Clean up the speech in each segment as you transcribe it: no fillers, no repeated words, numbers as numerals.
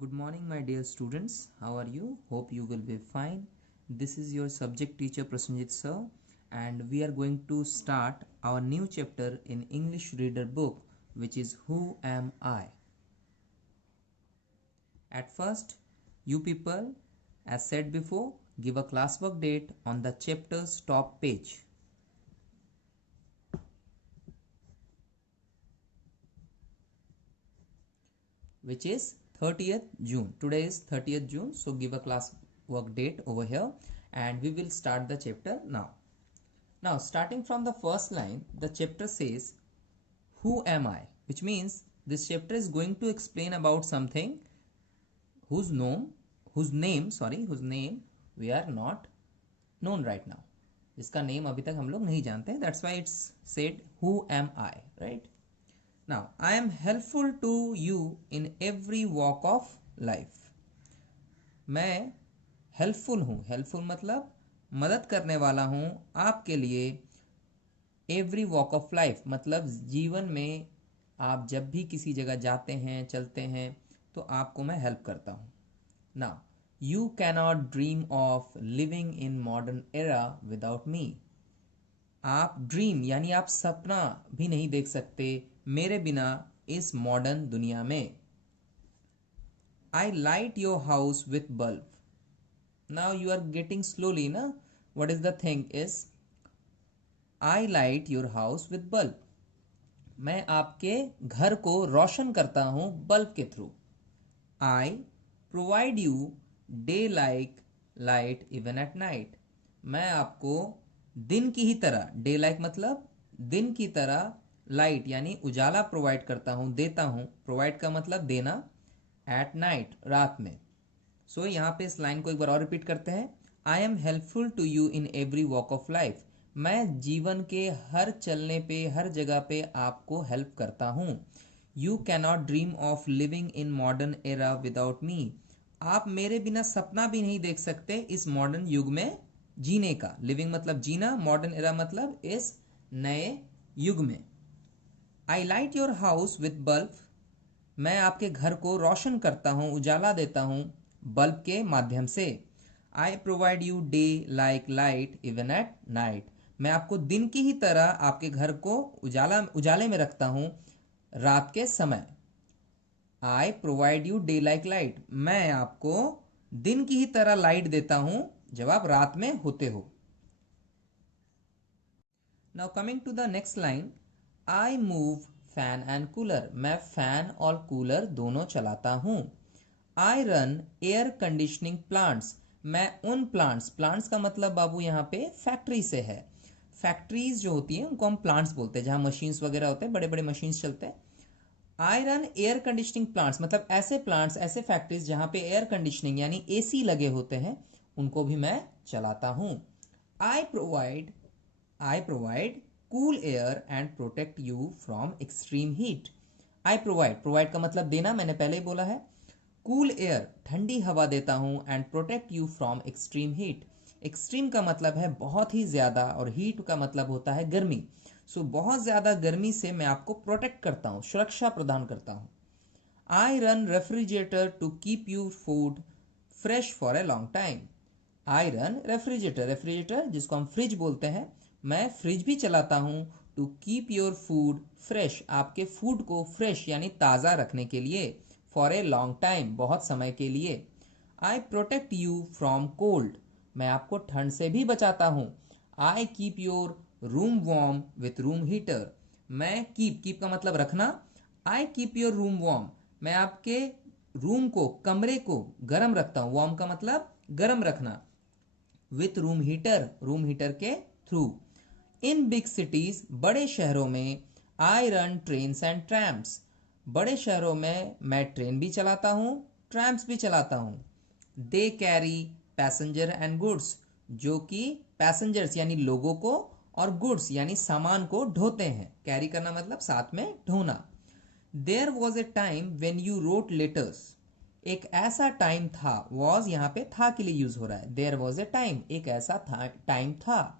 Good morning, my dear students. How are you? Hope you will be fine. This is your subject teacher Prasenjit sir, and we are going to start our new chapter in English reader book, which is Who Am I? At first, you people, as said before, give a classwork date on the chapter's top page. Which is 30th June. Today is 30th June, so give a class work date over here and we will start the chapter now. Now, starting from the first line, the chapter says, Who am I? Which means this chapter is going to explain about something whose name we are not known right now. जिसका name अभी तक हम लोग नहीं जानते. That's why it's said, Who am I? Right? Now, I am helpful to you in every walk of life. मैं helpful हूँ. Helpful मतलब मदद करने वाला हूँ आपके लिए. Every walk of life मतलब जीवन में आप जब भी किसी जगह जाते हैं, चलते हैं, तो आपको मैं हेल्प करता हूँ. Now, you cannot dream of living in modern era without me. आप ड्रीम यानी आप सपना भी नहीं देख सकते मेरे बिना इस मॉडर्न दुनिया में. I light your house with bulb. Now you are getting slowly ना. What is the thing is I light your house with bulb. मैं आपके घर को रोशन करता हूं बल्ब के through. I provide you day like light even at night. मैं आपको दिन की ही तरह, डे लाइक मतलब दिन की तरह, लाइट यानी उजाला प्रोवाइड करता हूं, देता हूं. प्रोवाइड का मतलब देना. एट नाइट रात में. सो यहाँ पे इस लाइन को एक बार और रिपीट करते हैं. I am helpful to you in every walk of life. मैं जीवन के हर चलने पे, हर जगह पे आपको हेल्प करता हूं. You cannot dream of living in modern era without me. आप मेरे बिना सपना भी नहीं देख सकते इस मॉडर्न युग में जीने का. लिविंग मतलब जीना, मॉडर्न एरा मतलब इस नए युग में. I light your house with bulb. मैं आपके घर को रोशन करता हूँ, उजाला देता हूँ बल्ब के माध्यम से. आई provide you day like light even at night. मैं आपको दिन की ही तरह आपके घर को उजाले में रखता हूँ रात के समय. आई provide you day like light. मैं आपको दिन की ही तरह लाइट देता हूँ जब आप रात में होते हो. Now coming to the next line. I move fan and cooler. मैं फैन और कूलर दोनों चलाता हूँ. I run air conditioning plants. मैं उन प्लांट्स का मतलब बाबू यहाँ पे फैक्ट्री से है. फैक्ट्रीज जो होती हैं उनको हम प्लांट्स बोलते हैं, जहाँ मशीन्स वगैरह होते हैं, बड़े बड़े मशीन्स चलते हैं. आई रन एयर कंडीशनिंग प्लांट्स मतलब ऐसे प्लांट्स, ऐसे फैक्ट्रीज जहाँ पे एयर कंडीशनिंग यानी एसी लगे होते हैं, उनको भी मैं चलाता हूँ. I provide cool air and protect you from extreme heat. I provide का मतलब देना, मैंने पहले ही बोला है. कूल एयर ठंडी हवा देता हूं and protect you from extreme heat. Extreme का मतलब है बहुत ही ज्यादा और हीट का मतलब होता है गर्मी. सो बहुत ज्यादा गर्मी से मैं आपको प्रोटेक्ट करता हूं, सुरक्षा प्रदान करता हूं. I run refrigerator to keep you food fresh for a long time. I run refrigerator जिसको हम फ्रिज बोलते हैं, मैं फ्रिज भी चलाता हूं to keep your food fresh. आपके फूड को फ्रेश यानी ताज़ा रखने के लिए. फॉर ए लॉन्ग टाइम बहुत समय के लिए. आई प्रोटेक्ट यू फ्रॉम कोल्ड. मैं आपको ठंड से भी बचाता हूं. I keep your room warm with room heater. मैं कीप का मतलब रखना. I keep your room warm. मैं आपके रूम को, कमरे को गर्म रखता हूं. वार्म का मतलब गर्म रखना. विथ रूम हीटर के थ्रू. इन बिग सिटीज बड़े शहरों में. I run trains and ट्रैम्स. बड़े शहरों में मैं ट्रेन भी चलाता हूँ, ट्रैम्स भी चलाता हूँ. They carry passenger and goods. जो कि पैसेंजर्स यानी लोगों को और गुड्स यानी सामान को ढोते हैं. कैरी करना मतलब साथ में ढोना. There was a time when you wrote letters. एक ऐसा टाइम था. वॉज यहाँ पे था के लिए यूज हो रहा है. देयर वॉज ए टाइम एक ऐसा टाइम था.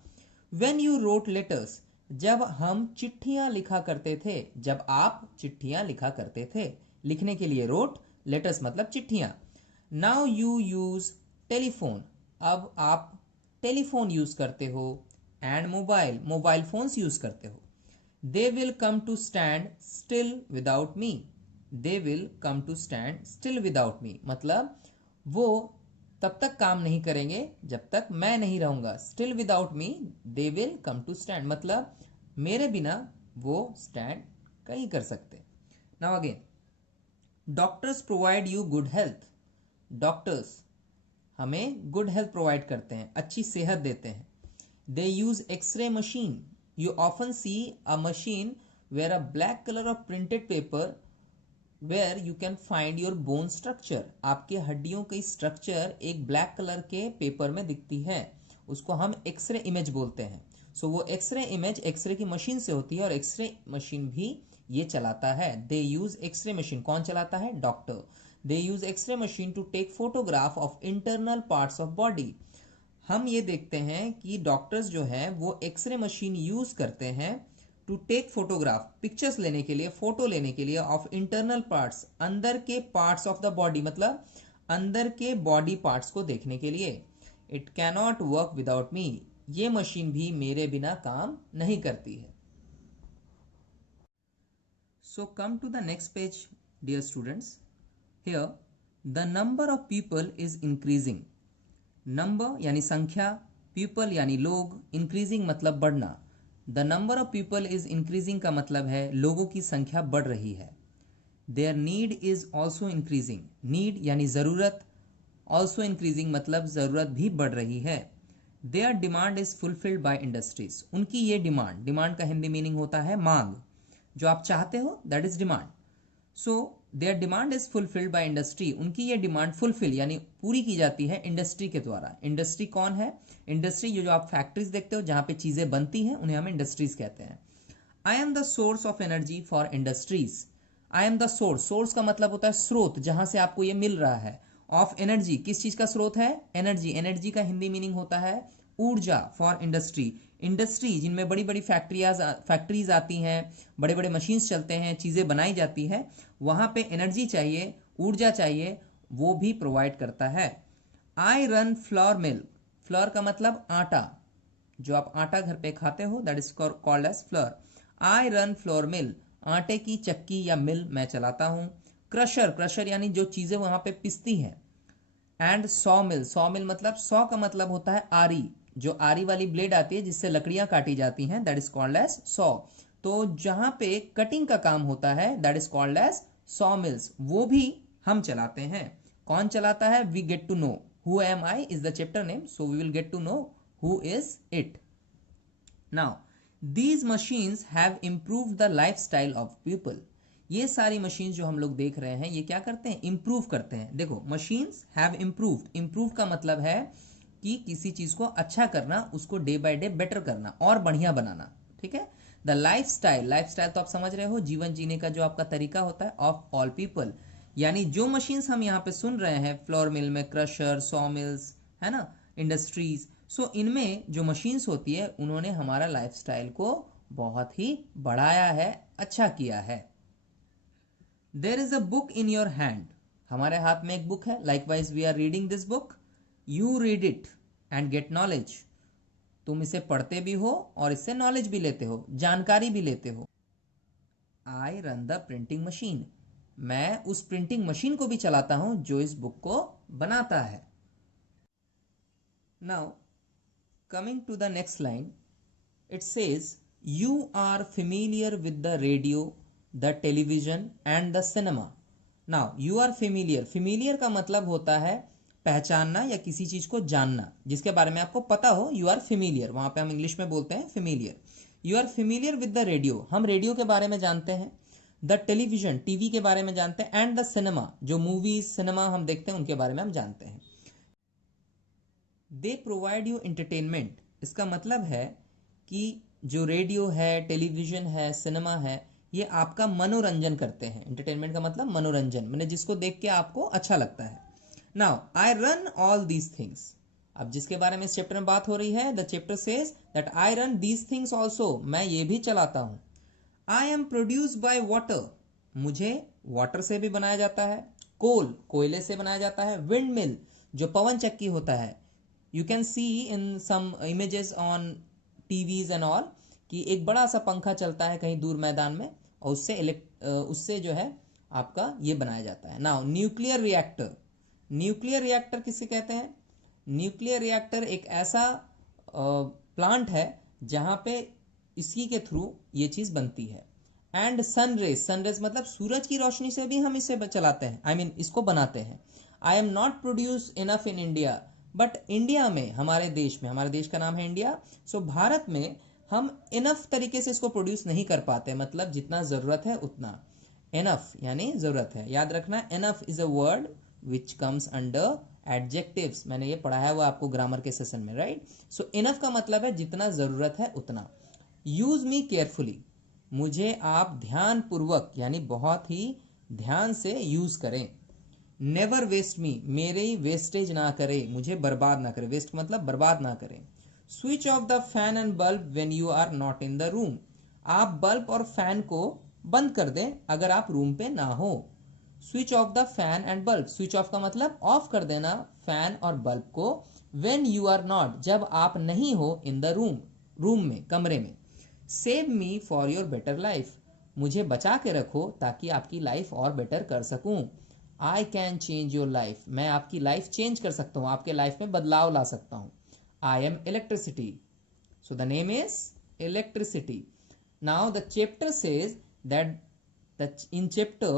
When you wrote letters, जब हम चिट्ठियां लिखा करते थे, जब आप चिट्ठियां लिखा करते थे. लिखने के लिए wrote, लेटर्स मतलब चिट्ठियां। नाउ यू यूज टेलीफोन, अब आप टेलीफोन यूज करते हो, एंड मोबाइल फोन्स यूज करते हो। They will come to stand still without me, they will come to stand still without me मतलब वो तब तक काम नहीं करेंगे जब तक मैं नहीं रहूंगा। Still without me they will come to stand मतलब मेरे बिना वो स्टैंड नहीं कर सकते। Now again, doctors provide you good health, doctors हमें गुड हेल्थ प्रोवाइड करते हैं, अच्छी सेहत देते हैं। They use x-ray machine, you often see a machine where a black colour of printed paper where you can find your bone structure, आपके हड्डियों की स्ट्रक्चर एक ब्लैक कलर के पेपर में दिखती है, उसको हम एक्सरे इमेज बोलते हैं। सो वो एक्सरे इमेज एक्सरे की मशीन से होती है और एक्सरे मशीन भी ये चलाता है। दे यूज एक्सरे मशीन, कौन चलाता है? Doctor. They use x-ray machine to take photograph of internal parts of body, हम ये देखते हैं कि डॉक्टर्स जो है वो एक्सरे मशीन यूज करते हैं टू टेक फोटोग्राफ, पिक्चर्स लेने के लिए, फोटो लेने के लिए, ऑफ इंटरनल पार्ट्स, अंदर के पार्ट्स ऑफ द बॉडी मतलब अंदर के बॉडी पार्ट्स को देखने के लिए। It cannot work without me, ये मशीन भी मेरे बिना काम नहीं करती है। So come to the next page dear students, here the number of people is increasing, number यानी संख्या, पीपल यानी लोग, इंक्रीजिंग मतलब बढ़ना। The number of people is increasing का मतलब है लोगों की संख्या बढ़ रही है। There need is also increasing, need यानी जरूरत, ऑल्सो इंक्रीजिंग मतलब जरूरत भी बढ़ रही है। Their demand is fulfilled by industries, उनकी ये डिमांड, डिमांड का हिंदी मीनिंग होता है मांग, जो आप चाहते हो that is demand. So their demand is fulfilled by industry, उनकी ये डिमांड फुलफिल यानी पूरी की जाती है इंडस्ट्री के द्वारा। इंडस्ट्री कौन है? इंडस्ट्री जो आप फैक्ट्रीज देखते हो जहां पे चीजें बनती हैं उन्हें हम इंडस्ट्रीज कहते हैं। I am the source of energy for industries, I am the source, source का मतलब होता है स्रोत, जहां से आपको ये मिल रहा है। ऑफ एनर्जी, किस चीज का स्रोत है? एनर्जी, एनर्जी का हिंदी मीनिंग होता है ऊर्जा। फॉर इंडस्ट्री, इंडस्ट्री जिनमें बड़ी बड़ी फैक्ट्रीज आती हैं, बड़े बड़े मशीन्स चलते हैं, चीजें बनाई जाती है, वहां पे एनर्जी चाहिए, ऊर्जा चाहिए, वो भी प्रोवाइड करता है। आई रन फ्लोर मिल, फ्लोर का मतलब आटा, जो आप आटा घर पे खाते हो that is called as flour. I run flour mill, आटे की चक्की या मिल मैं चलाता हूं। क्रशर, क्रशर यानी जो चीजें वहां पे पिसती हैं। एंड सॉ मिल, सॉ मिल मतलब सॉ का मतलब होता है आरी, जो आरी वाली ब्लेड आती है जिससे लकड़ियां काटी जाती हैं that is called as saw. तो जहां पे कटिंग का काम होता है that is called as saw mills, वो भी हम चलाते हैं। कौन चलाता है? We get to know, who am I is the chapter name, so we will get to know who is it. Now these machines have improved the lifestyle of people, ये सारी मशीन्स जो हम लोग देख रहे हैं ये क्या करते हैं? इंप्रूव करते हैं। देखो मशीन्स हैव इम्प्रूव्ड, इम्प्रूव का मतलब है कि किसी चीज को अच्छा करना, उसको डे बाय डे बेटर करना और बढ़िया बनाना, ठीक है। द लाइफस्टाइल, लाइफस्टाइल तो आप समझ रहे हो, जीवन जीने का जो आपका तरीका होता है, ऑफ ऑल पीपल, यानी जो मशीन्स हम यहाँ पे सुन रहे हैं, फ्लोर मिल में क्रशर, सॉ मिल्स, है ना, इंडस्ट्रीज, सो इनमें जो मशीन्स होती है उन्होंने हमारा लाइफस्टाइल को बहुत ही बढ़ाया है, अच्छा किया है। There is a book in your hand, हमारे हाथ में एक बुक है, likewise we are reading this book, you read it and get knowledge, तुम इसे पढ़ते भी हो और इससे नॉलेज भी लेते हो, जानकारी भी लेते हो। I run the printing machine, मैं उस प्रिंटिंग मशीन को भी चलाता हूं जो इस बुक को बनाता है। Now coming to the next line, it says you are familiar with the radio, the television and the cinema. Now you are familiar, familiar का मतलब होता है पहचानना या किसी चीज को जानना, जिसके बारे में आपको पता हो, यू आर फेमिलियर, वहां पे हम इंग्लिश में बोलते हैं familiar. You are familiar with the radio, हम रेडियो के बारे में जानते हैं। द टेलीविजन, टीवी के बारे में जानते हैं। एंड द सिनेमा, जो मूवीज सिनेमा हम देखते हैं उनके बारे में हम जानते हैं। दे प्रोवाइड यू एंटरटेनमेंट, इसका मतलब है कि जो रेडियो है, टेलीविजन है, सिनेमा है, ये आपका मनोरंजन करते हैं। एंटरटेनमेंट का मतलब मनोरंजन, मैंने जिसको देख के आपको अच्छा लगता है। Now I run all these things, अब जिसके बारे में इस चैप्टर में बात हो रही है, the chapter says that I run these things also, मैं ये भी चलाता हूं। I am produced by water, मुझे वाटर से भी बनाया जाता है, कोल, कोयले से बनाया जाता है। विंड मिल, जो पवन चक्की होता है, you can see in some images on TVs and all कि एक बड़ा सा पंखा चलता है कहीं दूर मैदान में, और उससे जो है आपका ये बनाया जाता है। Now nuclear reactor, nuclear reactor किसे कहते हैं? न्यूक्लियर रिएक्टर एक ऐसा प्लांट है जहां पे इसी के थ्रू ये चीज बनती है। एंड सनरेज, सनरेज मतलब सूरज की रोशनी से भी हम इसे चलाते हैं, आई मीन इसको बनाते हैं। I am not produce enough in India, but India में, हमारे देश में, हमारे देश का नाम है इंडिया, सो भारत में हम इनफ तरीके से इसको प्रोड्यूस नहीं कर पाते, मतलब जितना जरूरत है उतना। इनफ यानी जरूरत है, याद रखना। Enough is a word which comes under adjectives, मैंने ये पढ़ा है वो आपको ग्रामर के सेशन में, राइट। सो इनफ का मतलब है जितना जरूरत है उतना। यूज मी केयरफुली, मुझे आप ध्यान पूर्वक यानी बहुत ही ध्यान से यूज करें। नेवर वेस्ट मी, मेरे वेस्टेज ना करे, मुझे बर्बाद ना करे, वेस्ट मतलब बर्बाद ना करें। Switch off the fan and bulb when you are not in the room, आप बल्ब और फैन को बंद कर दें अगर आप रूम पे ना हो। Switch off the fan and bulb, switch off का मतलब ऑफ कर देना फैन और बल्ब को। व्हेन यू आर नॉट, जब आप नहीं हो, इन द रूम, रूम में, कमरे में। Save me for your better life, मुझे बचा के रखो ताकि आपकी लाइफ और बेटर कर सकूं। I can change your life, मैं आपकी लाइफ चेंज कर सकता हूं, आपके लाइफ में बदलाव ला सकता हूं। I am electricity, so the name is electricity. Now the chapter says that in chapter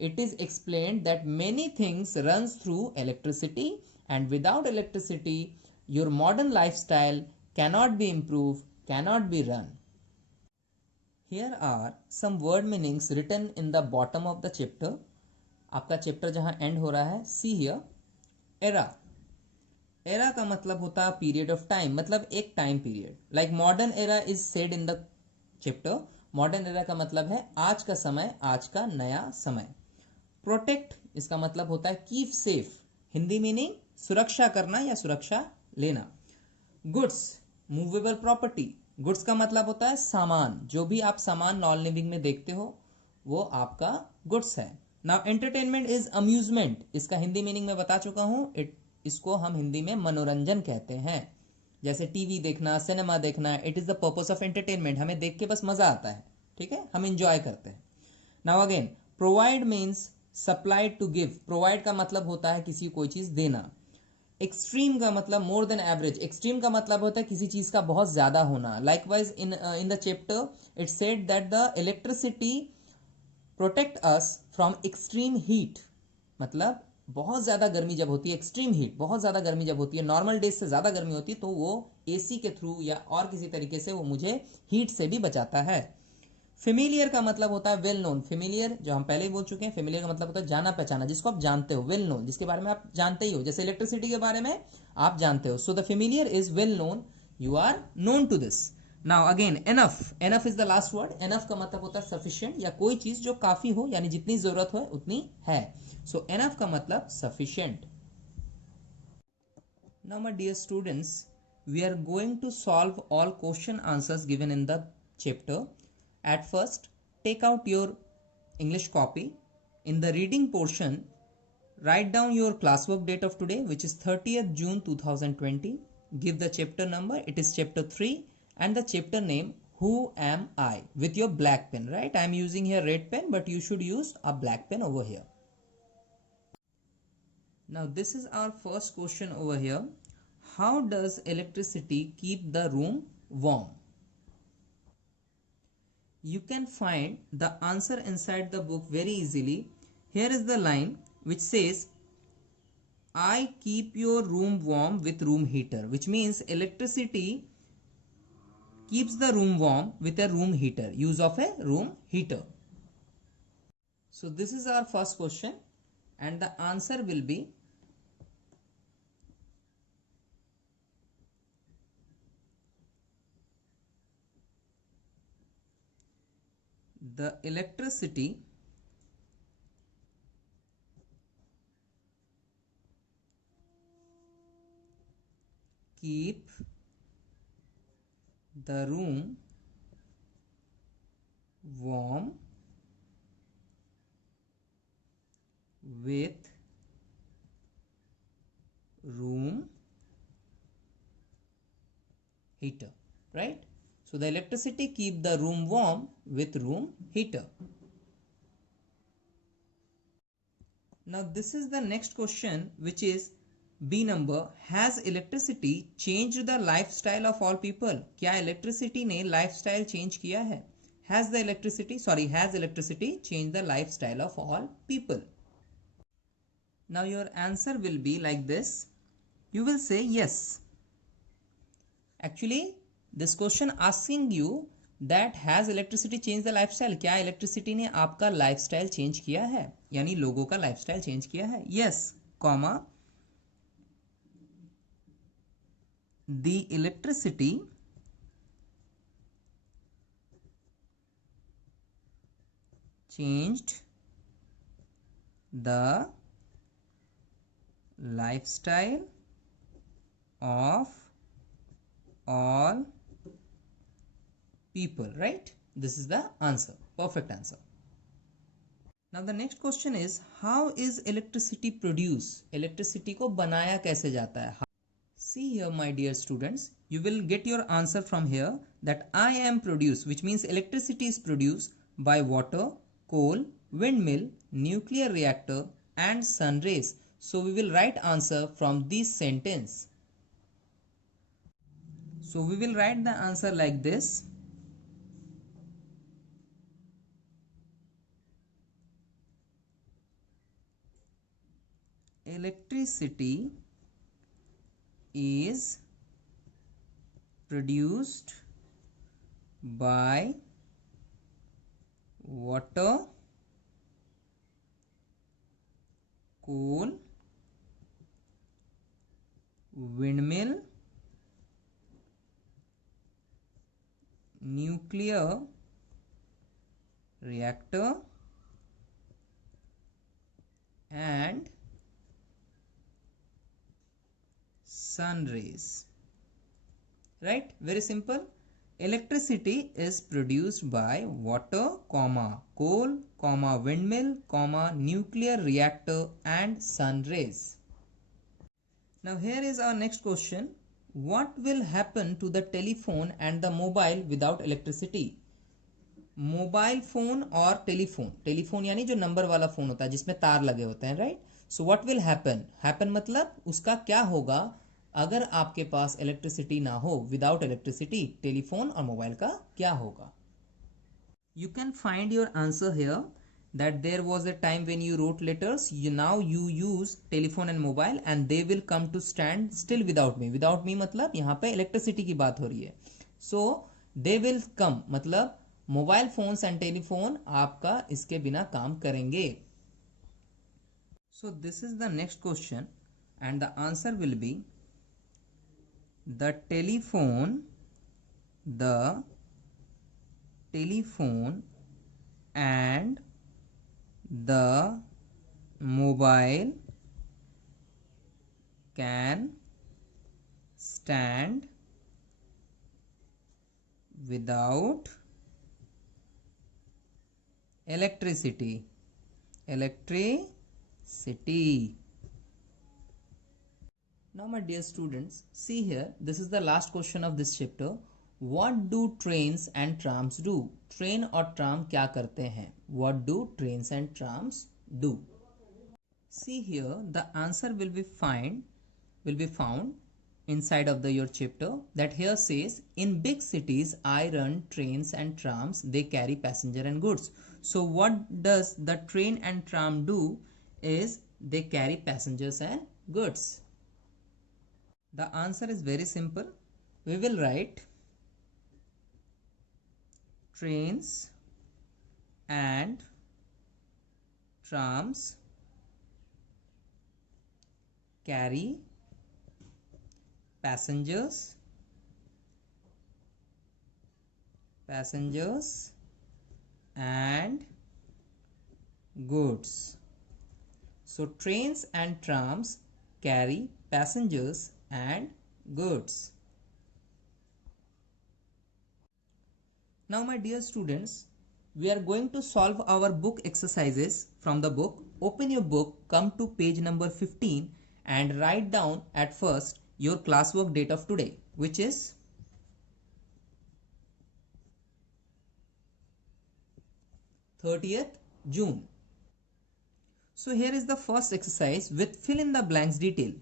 it is explained that many things runs through electricity, and without electricity your modern lifestyle cannot be improved, cannot be run. Here are some word meanings written in the bottom of the chapter. आपका chapter जहां and हो रहा है, see here, era. Era का मतलब होता है period of time, मतलब एक time period. Like modern era is said in the chapter, modern era का मतलब है आज का समय, आज का नया समय। प्रोटेक्ट, इसका मतलब होता है कीप सेफ, हिंदी मीनिंग सुरक्षा करना या सुरक्षा लेना। गुड्स, मूवेबल प्रॉपर्टी, गुड्स का मतलब होता है सामान, जो भी आप सामान नॉन लिविंग में देखते हो वो आपका गुड्स है। नाउ एंटरटेनमेंट इज अम्यूजमेंट, इसका हिंदी मीनिंग मैं बता चुका हूं, इसको हम हिंदी में मनोरंजन कहते हैं। जैसे टीवी देखना, सिनेमा देखना, it is the purpose of entertainment, हमें देख के बस मजा आता है, ठीक है, हम इंजॉय करते हैं। Now again, provide means supplied to give, provide का मतलब होता है किसी कोई चीज देना। एक्सट्रीम का मतलब मोर देन एवरेज, एक्सट्रीम का मतलब होता है किसी चीज का बहुत ज्यादा होना। Likewise in the chapter it said that the electricity protect us from extreme heat, मतलब बहुत ज्यादा गर्मी जब होती है, एक्सट्रीम हीट, बहुत ज्यादा गर्मी जब होती है, नॉर्मल डेज से ज्यादा गर्मी होती है, तो वो एसी के थ्रू या और किसी तरीके से वो मुझे हीट से भी बचाता है। फेमिलियर का मतलब होता है वेल नोन, फेमिलियर जो हम पहले ही बोल चुके हैं, फेमिलियर का मतलब होता है जाना पहचाना, जिसको आप जानते हो, वेल नोन, जिसके बारे में आप जानते ही हो, जैसे इलेक्ट्रिसिटी के बारे में आप जानते हो। So the familiar is well known, you are known to this. Now again, enough, enough is the last word. Enough का मतलब होता है सफिशिएंट, या कोई चीज जो काफी हो, यानी जितनी जरूरत हो उतनी है। सो एनफ का मतलब sufficient. Now my dear students, we are going to solve all question answers given in the chapter. At first, take out your English copy. In the reading portion, write down your classwork date of today, which is 30th June 2020. Give the chapter number, it is chapter 3, and the chapter name, Who Am I, with your black pen, right? I am using here red pen, but you should use a black pen over here. Now this is our first question over here. How does electricity keep the room warm? You can find the answer inside the book very easily. Here is the line which says, I keep your room warm with room heater, which means electricity keeps the room warm with a room heater, use of a room heater. So this is our first question, and the answer will be the electricity keep the room warm with room heater, right? So the electricity keep the room warm with room heater. Now this is the next question, which is B number. Has electricity changed the lifestyle of all people? क्या electricity ने lifestyle change किया है? Has electricity changed the lifestyle of all people? Now your answer will be like this. You will say yes. Actually, this question asking you that has electricity changed the lifestyle? क्या electricity ने आपका lifestyle change किया है, यानी लोगों का lifestyle change किया है? Yes, comma, the electricity changed the lifestyle of all people, right? This is the answer, perfect answer. Now the next question is, how is electricity produced? Electricity को बनाया कैसे जाता है? See here, my dear students, you will get your answer from here, that I am produced, which means electricity is produced by water, coal, windmill, nuclear reactor and sun rays. So we will write answer from this sentence. So we will write the answer like this. Electricity is produced by water, coal, windmill, nuclear reactor and sun rays, right? Very simple. Electricity is produced by water, coal, windmill, nuclear reactor and sun rays. Now here is our next question. What will happen to the telephone and the mobile without electricity? Mobile phone और telephone यानी जो number वाला phone होता है जिसमें तार लगे होते हैं, right? So what will happen मतलब उसका क्या होगा अगर आपके पास इलेक्ट्रिसिटी ना हो, विदाउट इलेक्ट्रिसिटी टेलीफोन और मोबाइल का क्या होगा? You can find your answer here, that there was a time when you wrote letters, now you use telephone and mobile and they will come to stand still without me मतलब यहाँ पे electricity की बात हो रही है. so they will come मतलब mobile phones and telephone आपका इसके बिना काम करेंगे. so this is the next question and the answer will be the telephone and the mobile can stand without electricity. Now my dear students, see here, this is the last question of this chapter. What do trains and trams do? Train और tram क्या करते हैं? What do trains and trams do? See here, the answer will be found inside of your chapter. That here says, in big cities I run trains and trams, they carry passenger and goods. So what does the train and tram do is they carry passengers and goods. The answer is very simple. We will write trains and trams carry passengers and goods. So trains and trams carry passengers and goods. Now my dear students, we are going to solve our book exercises from the book. Open your book, come to page number 15 and write down at first your classwork date of today, which is 30th June. So here is the first exercise with fill in the blanks detail.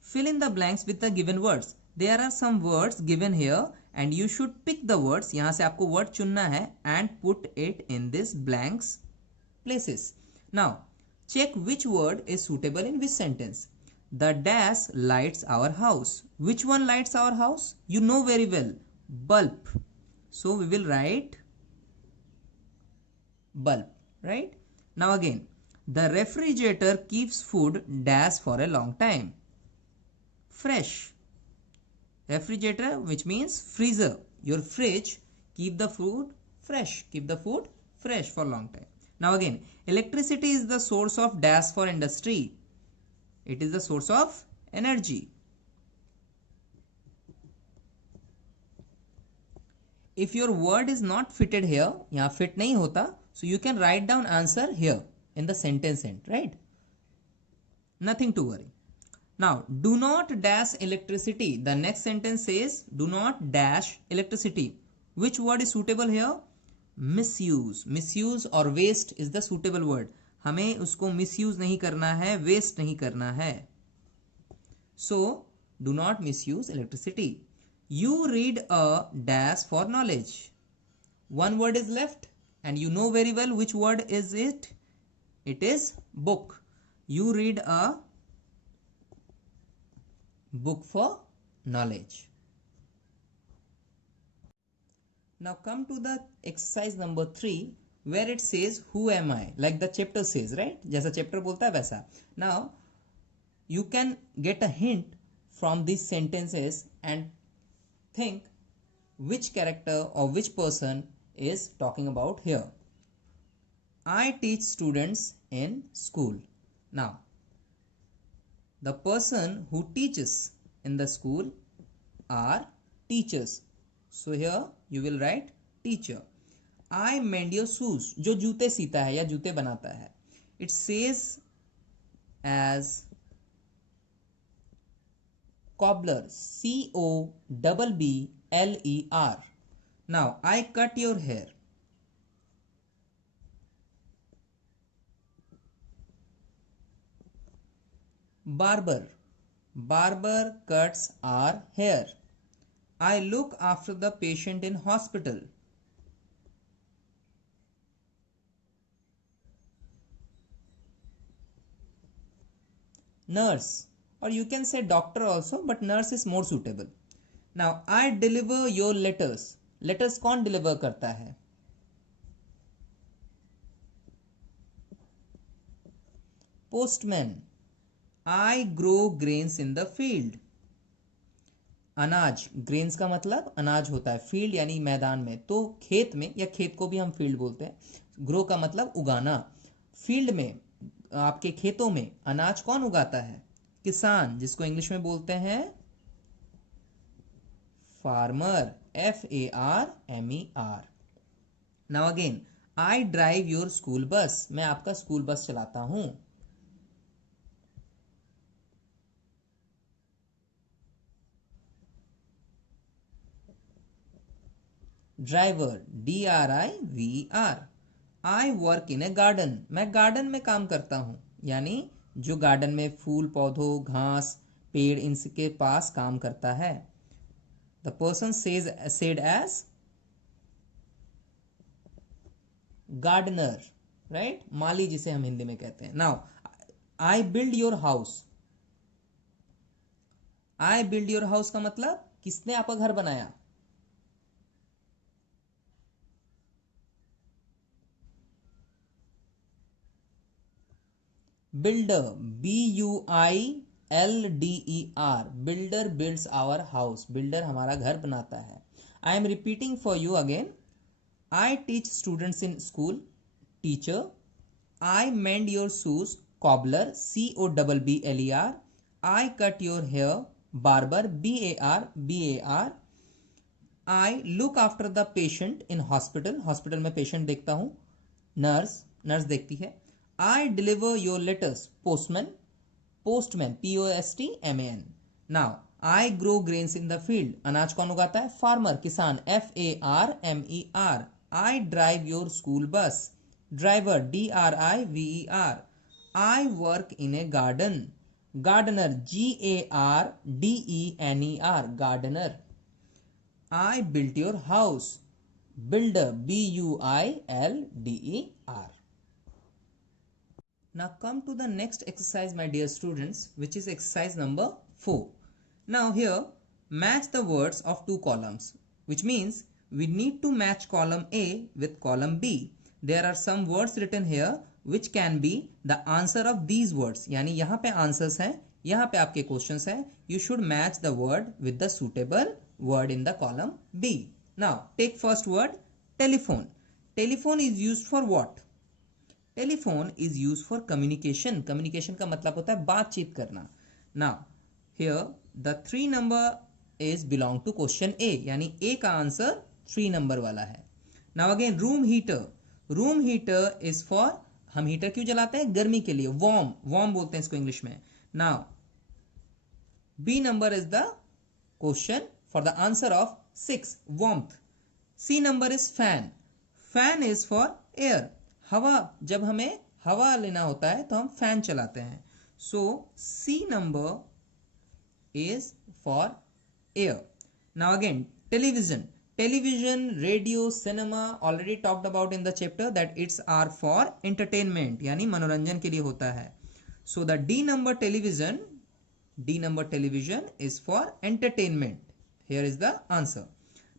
Fill in the blanks with the given words. There are some words given here and you should pick the words. यहाँ से आपको word चुनना है and put it in this blanks places. Now check which word is suitable in which sentence. The dash lights our house. Which one lights our house? You know very well. Bulb. So we will write bulb, right? Now again, the refrigerator keeps food dash for a long time. Fresh. Refrigerator, which means freezer. Your fridge keep the food fresh. Keep the food fresh for a long time. Now again, electricity is the source of dash for industry. It is the source of energy. If your word is not fitted here, यहाँ fit नहीं होता, so you can write down answer here in the sentence end, right? Nothing to worry. Now, do not dash electricity. The next sentence says, do not dash electricity. Which word is suitable here? Misuse. Misuse or waste is the suitable word. हमें उसको misuse नहीं करना है, waste नहीं करना है. So, do not misuse electricity. You read a dash for knowledge. One word is left and you know very well which word is it. It is book. You read a book for knowledge. Now come to the exercise number 3 where it says who am I, like the chapter says, right? जैसा chapter बोलता है वैसा. Now you can get a hint from these sentences and think which character or which person is talking about here. I teach students in school. Now, the person who teaches in the school are teachers. So here you will write teacher. I mend your shoes. जो जूते सीता है या जूते बनाता है. It says as cobbler. C-O-B-B-L-E-R. Now, I cut your hair. Barber. Barber cuts our hair. I look after the patient in hospital. Nurse. Or you can say doctor also, but nurse is more suitable. Now, I deliver your letters. Letters कौन deliver करता है? Postman. I grow grains in the field. अनाज. grains का मतलब अनाज होता है. field यानी मैदान में. तो खेत में, या खेत को भी हम field बोलते हैं. grow का मतलब उगाना. field में, आपके खेतों में अनाज कौन उगाता है? किसान, जिसको इंग्लिश में बोलते हैं farmer. F-A-R-M-E-R. Now again, I drive your school bus. मैं आपका स्कूल बस चलाता हूं. Driver. D-R-I-V-E-R. I work in A garden. मैं गार्डन में काम करता हूं. यानी जो गार्डन में फूल पौधों घास पेड़ इनके पास काम करता है. The person said as gardener, right? माली जिसे हम हिंदी में कहते हैं. Now, I build your house. I build your house का मतलब किसने आपका घर बनाया? Builder. B-U-I-L-D-E-R. Builder builds our house. Builder हमारा घर बनाता है. I am repeating for you again. I teach students in school. Teacher. I mend your shoes. Cobbler. C-O-B-B-L-E-R. I cut your hair. Barber. B-A-R-B-A-R. I look after the patient in hospital. Hospital में patient देखता हूं. Nurse. Nurse देखती है. I deliver your letters. Postman. postman, postman. Now I grow grains in the field. अनाज कौन उगाता है? Farmer, किसान, farmer. I drive your school bus. Driver, driver. I work in a garden. Gardener, gardener, gardener. I built your house. Builder, builder. Now come to the next exercise, my dear students, which is exercise number 4. Now here match the words of two columns, which means we need to match column A with column B. There are some words written here which can be the answer of these words. यानी यहाँ पे answers हैं, यहाँ पे आपके questions हैं. You should match the word with the suitable word in the column B. Now take first word, telephone. Telephone is used for what? Telephone is used for communication. Communication का मतलब होता है बातचीत करना. Now here the 3 number is belong to question A. यानी A का answer 3 number वाला है. Now again room heater. Room heater is for, हम हीटर क्यों जलाते हैं? गर्मी के लिए. Warm बोलते हैं इसको इंग्लिश में. Now B number is the question for the answer of 6, warmth. C number is fan. Fan is for air. हवा, जब हमें हवा लेना होता है तो हम फैन चलाते हैं. So C number is for air. Now again television. Television, radio, cinema, already talked about in the chapter that it's are for entertainment, यानी मनोरंजन के लिए होता है. So the D number television is for entertainment. Here is the answer.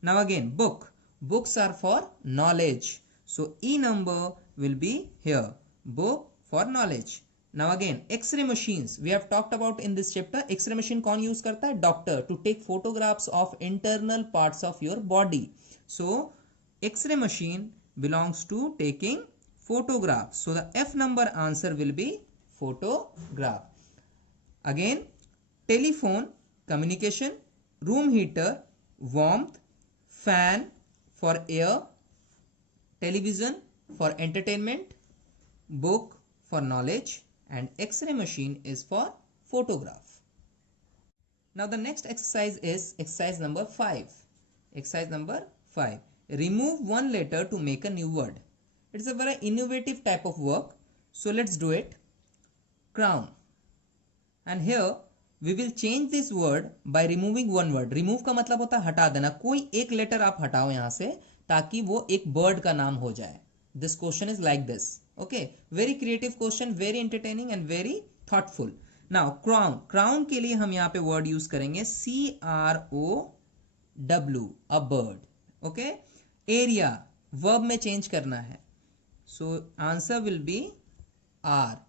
Now again book. Books are for knowledge. So E number will be here. Book for knowledge. Now again X-ray machines. We have talked about in this chapter. X-ray machine कौन use करता है? Doctor, to take photographs of internal parts of your body. So X-ray machine belongs to taking photographs. So the F number answer will be photograph. Again telephone, communication, room heater, warmth, fan for air, television for entertainment, book for knowledge, and X-ray machine is for photograph. Now the next exercise is exercise number 5. Exercise number 5. Remove one letter to make a new word. It's a very innovative type of work. So let's do it. Crown. And here we will change this word by removing one word. Remove का मतलब होता है हटा देना. कोई एक letter आप हटाओ यहाँ से ताकि वो एक बर्ड का नाम हो जाए. This question is like this. Okay, very creative question, very entertaining and very thoughtful. Now crown. Crown के लिए हम यहाँ पे word use करेंगे CROW, a bird. Okay, area, verb में change करना है. So answer will be ARE.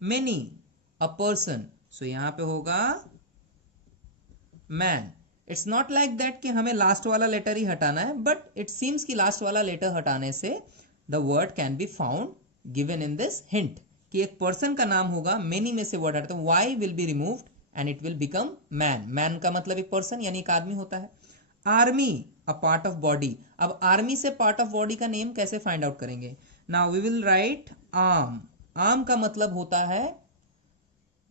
Many, a person. So यहाँ पे होगा man. It's not like that कि हमें लास्ट वाला लेटर ही हटाना है, बट इट सीम्स कि लास्ट वाला लेटर हटाने से the word can be found given in this hint कि एक पर्सन का नाम होगा, मेनी में से वर्ड हटाते हैं, Y will be removed and it will become man. Man का मतलब एक पर्सन यानी एक आदमी होता है. Army, a part of body. अब आर्मी से पार्ट ऑफ बॉडी का नेम कैसे फाइंड आउट करेंगे? Now we will write arm. Arm का मतलब होता है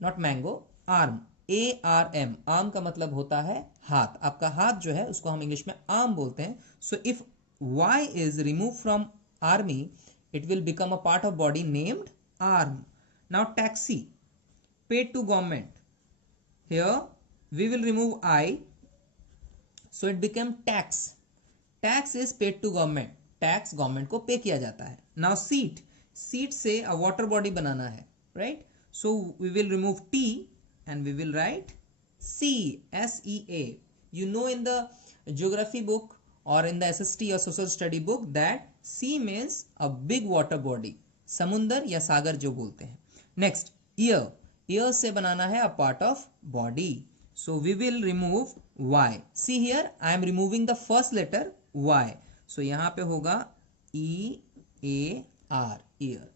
not mango, arm, ARM. Arm का मतलब होता है हाथ. आपका हाथ जो है उसको हम इंग्लिश में आर्म बोलते हैं. So if Y is removed from army, it will become a part of body named arm. Now taxi, paid to government. Here we will remove I, so it became tax. Tax is paid to government. Tax government को पे किया जाता है. Now seat, seat से a water body बनाना है, right? So we will remove T and we will write SEA. You know in the geography book or in the SST or social study book that sea means a big water body. समुंदर या सागर जो बोलते हैं. Next ear. Ear से बनाना है a part of body. So we will remove Y. See here I am removing the first letter Y. So यहाँ पे होगा EAR, ear.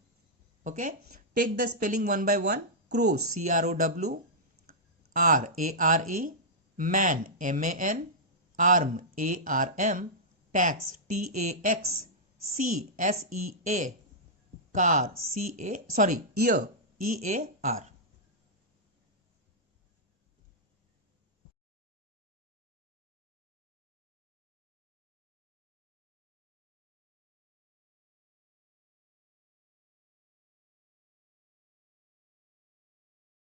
Okay. Take the spelling one by one. Crow, CROW. RARE. Man, MAN. Arm, ARM. Tax, TAX. SEA. Car, ear. EAR.